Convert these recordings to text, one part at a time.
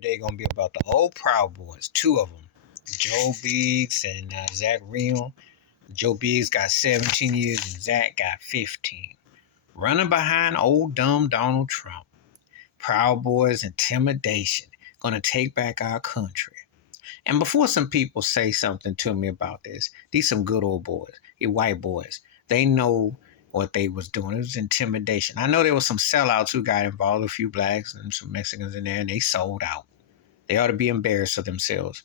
Today gonna be about the old Proud Boys, two of them, Joe Biggs and Zach Reno. Joe Biggs got 17 years and Zach got 15. Running behind old dumb Donald Trump. Proud Boys intimidation. Gonna take back our country. And before some people say something to me about this, these some good old boys, these white boys. They know what they was doing. It was intimidation. I know there was some sellouts who got involved, a few blacks and some Mexicans in there, and they sold out. They ought to be embarrassed of themselves.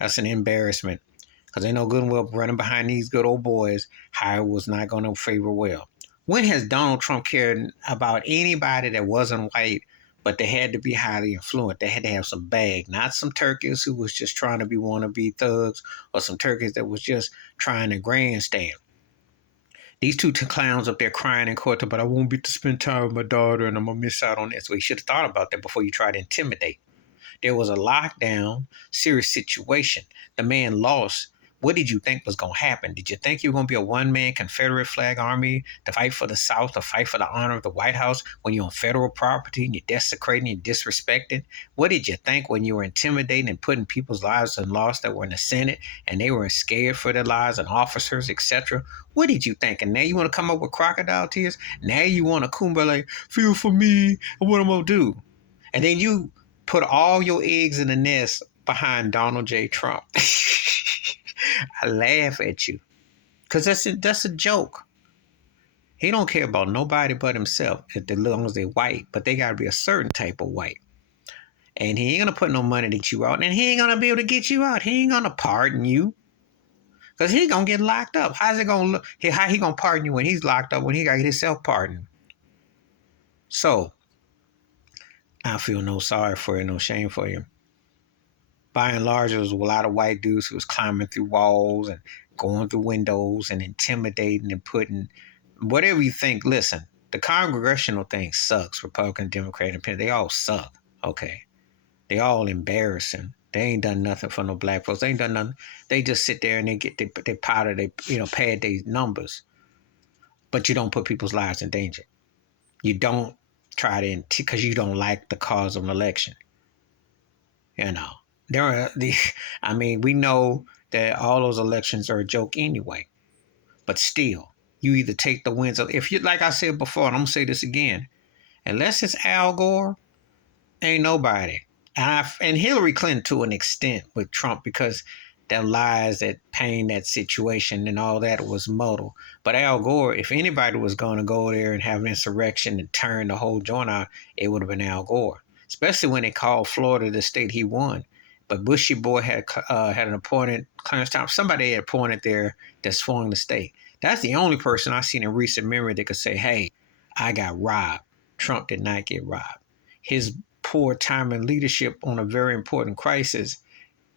That's an embarrassment because they know good and well running behind these good old boys, how it was not going to favor well. When has Donald Trump cared about anybody that wasn't white, but they had to be highly influenced? They had to have some bag, not some turkeys who was just trying to be wannabe thugs or some turkeys that was just trying to grandstand. These two clowns up there crying in court, but I won't get to spend time with my daughter and I'm going to miss out on this. So you should have thought about that before you try to intimidate. There was a lockdown, serious situation. The man lost. What did you think was going to happen? Did you think you were going to be a one-man Confederate flag army to fight for the South, to fight for the honor of the White House when you're on federal property and you're desecrating and disrespecting? What did you think when you were intimidating and putting people's lives in loss that were in the Senate and they were scared for their lives and officers, etc.? What did you think? And now you want to come up with crocodile tears? Now you want to kumbaya, like, feel for me and what I'm going to do? And then you put all your eggs in the nest behind Donald J. Trump. I laugh at you because that's a joke. He don't care about nobody but himself as long as they're white, but they got to be a certain type of white. And he ain't going to put no money to get you out, and he ain't going to be able to get you out. He ain't going to pardon you because he going to get locked up. How's it going to look? How he going to pardon you when he's locked up, when he got to get himself pardoned? So I feel no sorry for you, no shame for you. By and large, there was a lot of white dudes who was climbing through walls and going through windows and intimidating and putting whatever you think. Listen, the congressional thing sucks. Republican, Democrat, Independent, they all suck. Okay, they all embarrassing. They ain't done nothing for no black folks. They ain't done nothing. They just sit there and they powder, they pad their numbers. But you don't put people's lives in danger. You don't try to, because you don't like the cause of an election. You know. We know that all those elections are a joke anyway. But still, you either take the wins. If you, like I said before, and I'm gonna say this again, unless it's Al Gore, ain't nobody. And Hillary Clinton to an extent with Trump because that lies, that pain, that situation, and all that was muddled. But Al Gore, if anybody was going to go there and have an insurrection and turn the whole joint out, it would have been Al Gore. Especially when they called Florida the state he won. But Bushy Boy had an appointed, Clarence Thomas, somebody had appointed there that swung the state. That's the only person I've seen in recent memory that could say, hey, I got robbed. Trump did not get robbed. His poor time and leadership on a very important crisis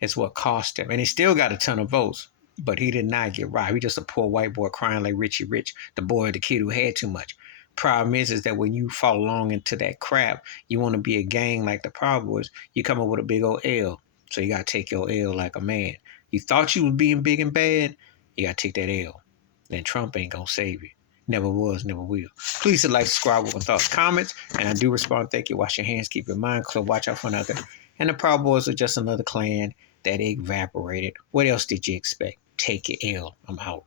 is what cost him. And he still got a ton of votes, but he did not get robbed. He just a poor white boy crying like Richie Rich, the boy, the kid who had too much. Problem is that when you fall along into that crap, you want to be a gang like the Proud Boys, you come up with a big old L. So you got to take your L like a man. You thought you was being big and bad, you got to take that L. Then Trump ain't going to save you. Never was, never will. Please like, subscribe with thoughts, comments, and I do respond. Thank you. Wash your hands, keep your mind clear, watch out for another. And the Proud Boys are just another clan that evaporated. What else did you expect? Take your L. I'm out.